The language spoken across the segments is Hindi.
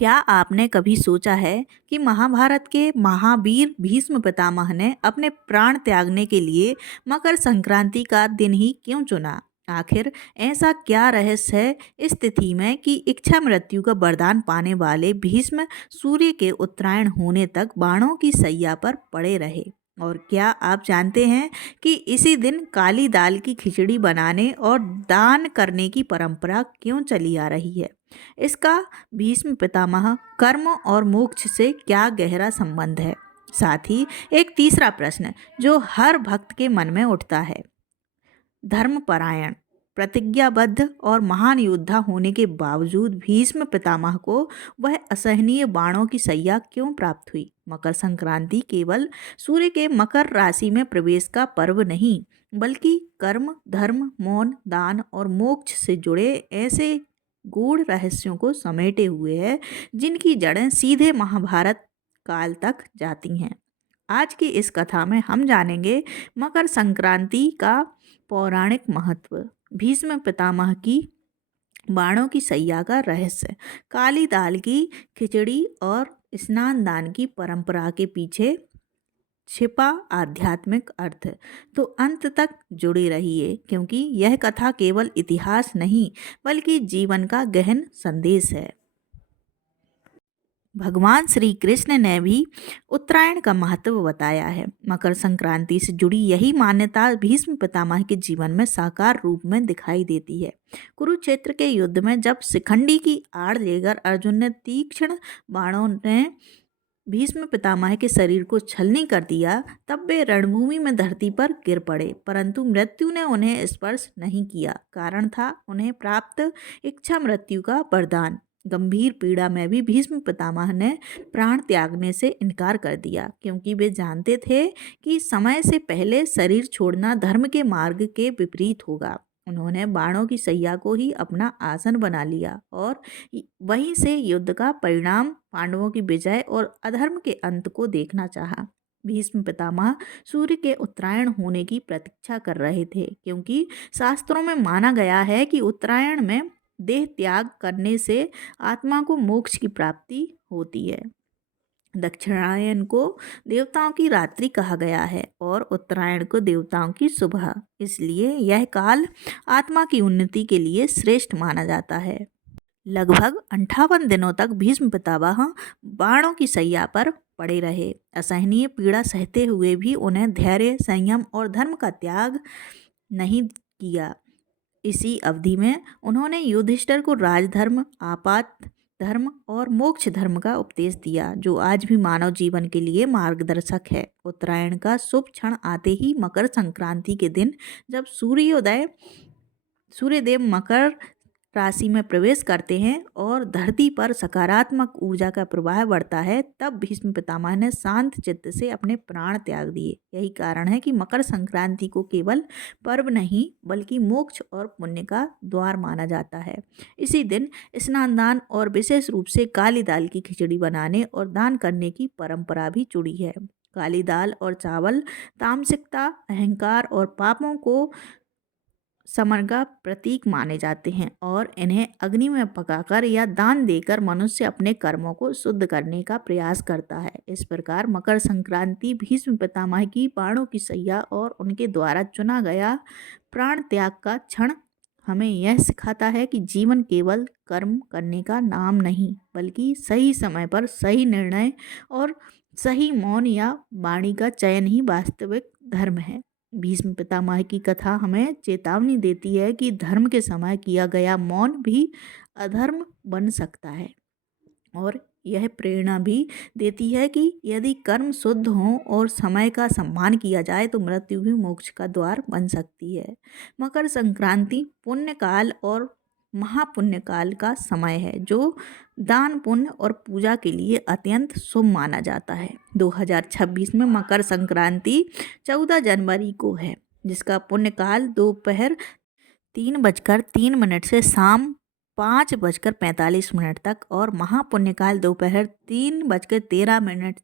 क्या आपने कभी सोचा है कि महाभारत के महावीर भीष्म पितामह ने अपने प्राण त्यागने के लिए मकर संक्रांति का दिन ही क्यों चुना? आखिर ऐसा क्या रहस्य है इस तिथि में कि इच्छा मृत्यु का वरदान पाने वाले भीष्म सूर्य के उत्तरायण होने तक बाणों की सैया पर पड़े रहे? और क्या आप जानते हैं कि इसी दिन काली दाल की खिचड़ी बनाने और दान करने की परंपरा क्यों चली आ रही है? इसका भीष्म पितामह कर्म और मोक्ष से क्या गहरा संबंध है? साथ ही एक तीसरा प्रश्न जो हर भक्त के मन में उठता है, धर्मपरायण, प्रतिज्ञाबद्ध और महान योद्धा होने के बावजूद भीष्म पितामह को वह असहनीय बाणों की सैया क्यों प्राप्त हुई? मकर संक्रांति केवल सूर्य के मकर राशि में प्रवेश का पर्व नहीं, बल्कि कर्म, धर्म, मौन, दान और मोक्ष से जुड़े ऐसे गूढ़ रहस्यों को समेटे हुए है जिनकी जड़ें सीधे महाभारत काल तक जाती हैं। आज की इस कथा में हम जानेंगे मकर संक्रांति का पौराणिक महत्व, भीष्म पितामह की बाणों की सैया का रहस्य, काली दाल की खिचड़ी और स्नान दान की परंपरा के पीछे छिपा आध्यात्मिक अर्थ। तो अंत तक जुड़े रहिए क्योंकि यह कथा केवल इतिहास नहीं बल्कि जीवन का गहन संदेश है। भगवान श्री कृष्ण ने भी उत्तरायण का महत्व बताया है। मकर संक्रांति से जुड़ी यही मान्यता भीष्म पितामह के जीवन में साकार रूप में दिखाई देती है। कुरुक्षेत्र के युद्ध में जब शिखंडी की आड़ लेकर अर्जुन ने तीक्ष्ण बाणों ने भीष्म पितामह के शरीर को छलनी कर दिया, तब वे रणभूमि में धरती पर गिर पड़े, परंतु मृत्यु ने उन्हें स्पर्श नहीं किया। कारण था उन्हें प्राप्त इच्छा मृत्यु का वरदान। गंभीर पीड़ा में भी भीष्म पितामह ने प्राण त्यागने से इनकार कर दिया, क्योंकि वे जानते थे कि समय से पहले शरीर छोड़ना धर्म के मार्ग के विपरीत होगा। उन्होंने बाणों की सैया को ही अपना आसन बना लिया और वहीं से युद्ध का परिणाम, पांडवों की विजय और अधर्म के अंत को देखना चाहा। भीष्म पितामह सूर्य के उत्तरायण होने की प्रतीक्षा कर रहे थे, क्योंकि शास्त्रों में माना गया है कि उत्तरायण में देह त्याग करने से आत्मा को मोक्ष की प्राप्ति होती है। दक्षिणायन को देवताओं की रात्रि कहा गया है और उत्तरायण को देवताओं की सुबह, इसलिए यह काल आत्मा की उन्नति के लिए श्रेष्ठ माना जाता है। लगभग 58 दिनों तक भीष्म पितामह बाणों की सैया पर पड़े रहे। असहनीय पीड़ा सहते हुए भी उन्हें धैर्य, संयम और धर्म का त्याग नहीं किया। इसी अवधि में उन्होंने युधिष्ठिर को राजधर्म, आपात धर्म और मोक्ष धर्म का उपदेश दिया, जो आज भी मानव जीवन के लिए मार्गदर्शक है। उत्तरायण का शुभ क्षण आते ही मकर संक्रांति के दिन जब सूर्यदेव मकर राशि में प्रवेश करते हैं और धरती पर सकारात्मक ऊर्जा का प्रवाह बढ़ता है, तब भीष्म पितामह ने शांत चित्त से अपने प्राण त्याग दिए। यही कारण है कि मकर संक्रांति को केवल पर्व नहीं बल्कि मोक्ष और पुण्य का द्वार माना जाता है। इसी दिन स्नान दान और विशेष रूप से काली दाल की खिचड़ी बनाने और दान करने की परंपरा भी जुड़ी है। काली दाल और चावल तामसिकता, अहंकार और पापों को समर का प्रतीक माने जाते हैं और इन्हें अग्नि में पकाकर या दान देकर मनुष्य अपने कर्मों को शुद्ध करने का प्रयास करता है। इस प्रकार मकर संक्रांति भीष्म पितामह की बाणों की सैया और उनके द्वारा चुना गया प्राण त्याग का क्षण हमें यह सिखाता है कि जीवन केवल कर्म करने का नाम नहीं बल्कि सही समय पर सही निर्णय और सही मौन या वाणी का चयन ही वास्तविक धर्म है। भीष्म पितामह की कथा हमें चेतावनी देती है कि धर्म के समय किया गया मौन भी अधर्म बन सकता है, और यह प्रेरणा भी देती है कि यदि कर्म शुद्ध हों और समय का सम्मान किया जाए तो मृत्यु भी मोक्ष का द्वार बन सकती है। मकर संक्रांति पुण्य काल और महापुण्य काल का समय है, जो दान, पुण्य और पूजा के लिए अत्यंत शुभ माना जाता है। 2026 में मकर संक्रांति 14 जनवरी को है, जिसका पुण्य काल दोपहर 3:03 से शाम 5:45 तक और महापुण्यकाल दोपहर 3:13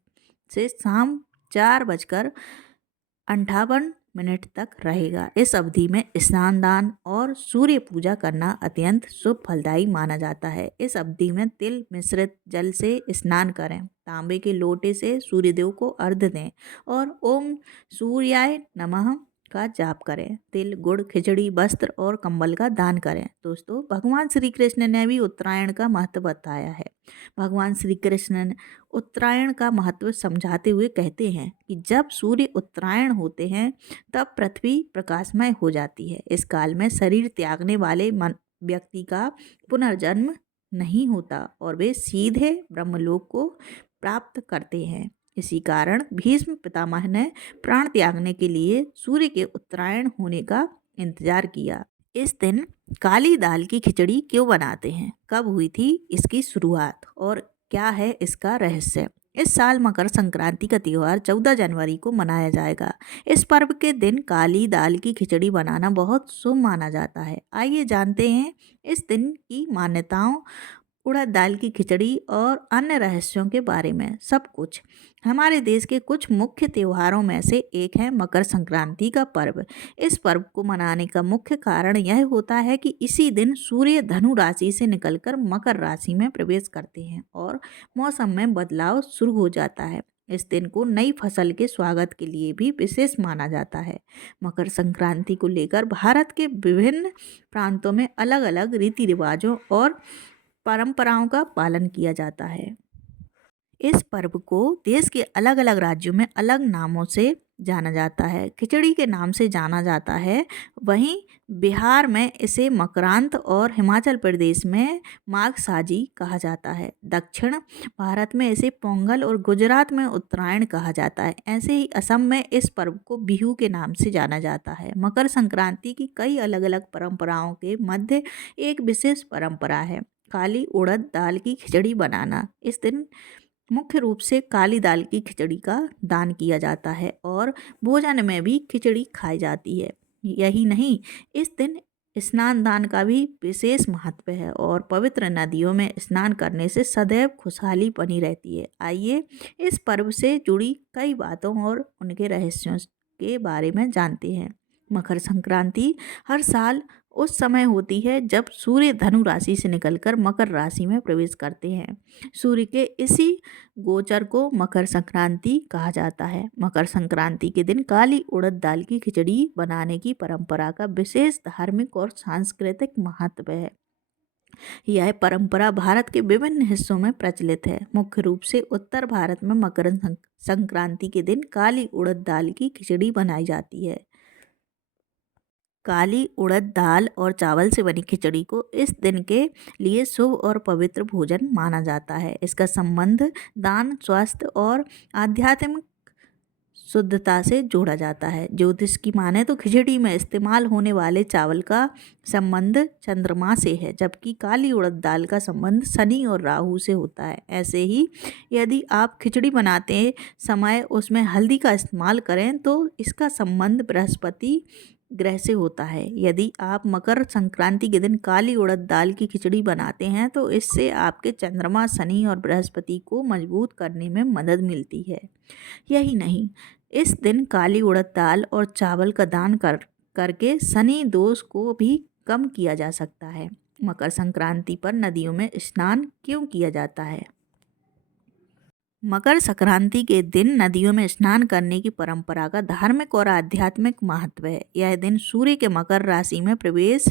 से शाम 4:58 मिनट तक रहेगा। इस अवधि में स्नान दान और सूर्य पूजा करना अत्यंत शुभ फलदायी माना जाता है। इस अवधि में तिल मिश्रित जल से स्नान करें, तांबे के लोटे से सूर्यदेव को अर्घ्य दें और ओम सूर्याय नमः का जाप करें। तिल, गुड़, खिचड़ी, वस्त्र और कंबल का दान करें। दोस्तों, भगवान श्री कृष्ण ने भी उत्तरायण का महत्व बताया है। भगवान श्री कृष्ण ने उत्तरायण का महत्व समझाते हुए कहते हैं कि जब सूर्य उत्तरायण होते हैं तब पृथ्वी प्रकाशमय हो जाती है। इस काल में शरीर त्यागने वाले व्यक्ति का पुनर्जन्म नहीं होता और वे सीधे ब्रह्मलोक को प्राप्त करते हैं। इसी कारण भीष्म पितामह ने प्राण त्यागने के लिए सूर्य के उत्तरायण होने का इंतजार किया। इस दिन काली दाल की खिचड़ी क्यों बनाते हैं, कब हुई थी इसकी शुरुआत और क्या है इसका रहस्य। इस साल मकर संक्रांति का त्यौहार 14 जनवरी को मनाया जाएगा। इस पर्व के दिन काली दाल की खिचड़ी बनाना बहुत शुभ माना जाता है। आइए जानते हैं इस दिन की मान्यताओं, उड़द दाल की खिचड़ी और अन्य रहस्यों के बारे में। सब कुछ हमारे देश के कुछ मुख्य त्योहारों में से एक है मकर संक्रांति का पर्व। इस पर्व को मनाने का मुख्य कारण यह होता है कि इसी दिन सूर्य धनु राशि से निकलकर मकर राशि में प्रवेश करते हैं और मौसम में बदलाव शुरू हो जाता है। इस दिन को नई फसल के स्वागत के लिए भी विशेष माना जाता है। मकर संक्रांति को लेकर भारत के विभिन्न प्रांतों में अलग अलग रीति रिवाजों और परंपराओं का पालन किया जाता है। इस पर्व को देश के अलग अलग राज्यों में अलग नामों से जाना जाता है। खिचड़ी के नाम से जाना जाता है, वहीं बिहार में इसे मकरांत और हिमाचल प्रदेश में माघसाजी कहा जाता है। दक्षिण भारत में इसे पोंगल और गुजरात में उत्तरायण कहा जाता है। ऐसे ही असम में इस पर्व को बिहू के नाम से जाना जाता है। मकर संक्रांति की कई अलग अलग परंपराओं के मध्य एक विशेष परंपरा है काली उड़द दाल की खिचड़ी बनाना। इस दिन मुख्य रूप से काली दाल की खिचड़ी का दान किया जाता है और भोजन में भी खिचड़ी खाई जाती है। यही नहीं, इस दिन स्नान दान का भी विशेष महत्व है और पवित्र नदियों में स्नान करने से सदैव खुशहाली बनी रहती है। आइए इस पर्व से जुड़ी कई बातों और उनके रहस्यों के बारे में जानते हैं। मकर संक्रांति हर साल उस समय होती है जब सूर्य धनु राशि से निकलकर मकर राशि में प्रवेश करते हैं। सूर्य के इसी गोचर को मकर संक्रांति कहा जाता है। मकर संक्रांति के दिन काली उड़द दाल की खिचड़ी बनाने की परंपरा का विशेष धार्मिक और सांस्कृतिक महत्व है। यह परंपरा भारत के विभिन्न हिस्सों में प्रचलित है। मुख्य रूप से उत्तर भारत में मकर संक्रांति के दिन काली उड़द दाल की खिचड़ी बनाई जाती है। काली उड़द दाल और चावल से बनी खिचड़ी को इस दिन के लिए शुभ और पवित्र भोजन माना जाता है। इसका संबंध दान, स्वास्थ्य और आध्यात्मिक शुद्धता से जोड़ा जाता है। ज्योतिष की माने तो खिचड़ी में इस्तेमाल होने वाले चावल का संबंध चंद्रमा से है, जबकि काली उड़द दाल का संबंध शनि और राहु से होता है। ऐसे ही यदि आप खिचड़ी बनाते समय उसमें हल्दी का इस्तेमाल करें तो इसका संबंध बृहस्पति ग्रह से होता है। यदि आप मकर संक्रांति के दिन काली उड़द दाल की खिचड़ी बनाते हैं तो इससे आपके चंद्रमा, शनि और बृहस्पति को मजबूत करने में मदद मिलती है। यही नहीं, इस दिन काली उड़द दाल और चावल का दान करके शनि दोष को भी कम किया जा सकता है। मकर संक्रांति पर नदियों में स्नान क्यों किया जाता है? मकर संक्रांति के दिन नदियों में स्नान करने की परंपरा का धार्मिक और आध्यात्मिक महत्व है। यह दिन सूर्य के मकर राशि में प्रवेश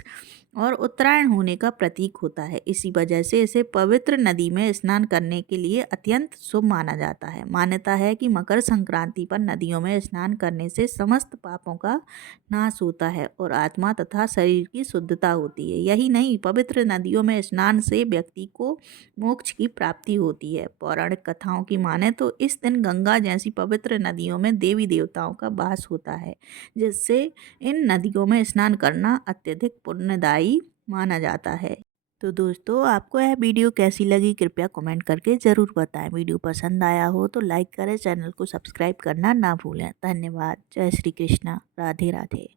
और उत्तरायण होने का प्रतीक होता है। इसी वजह से इसे पवित्र नदी में स्नान करने के लिए अत्यंत शुभ माना जाता है। मान्यता है कि मकर संक्रांति पर नदियों में स्नान करने से समस्त पापों का नाश होता है और आत्मा तथा शरीर की शुद्धता होती है। यही नहीं, पवित्र नदियों में स्नान से व्यक्ति को मोक्ष की प्राप्ति होती है। पौराणिक कथाओं की माने तो इस दिन गंगा जैसी पवित्र नदियों में देवी देवताओं का वास होता है, जिससे इन नदियों में स्नान करना अत्यधिक पुण्यदायी माना जाता है। तो दोस्तों, आपको यह वीडियो कैसी लगी कृपया कमेंट करके ज़रूर बताएं। वीडियो पसंद आया हो तो लाइक करें, चैनल को सब्सक्राइब करना ना भूलें। धन्यवाद। जय श्री कृष्णा। राधे राधे।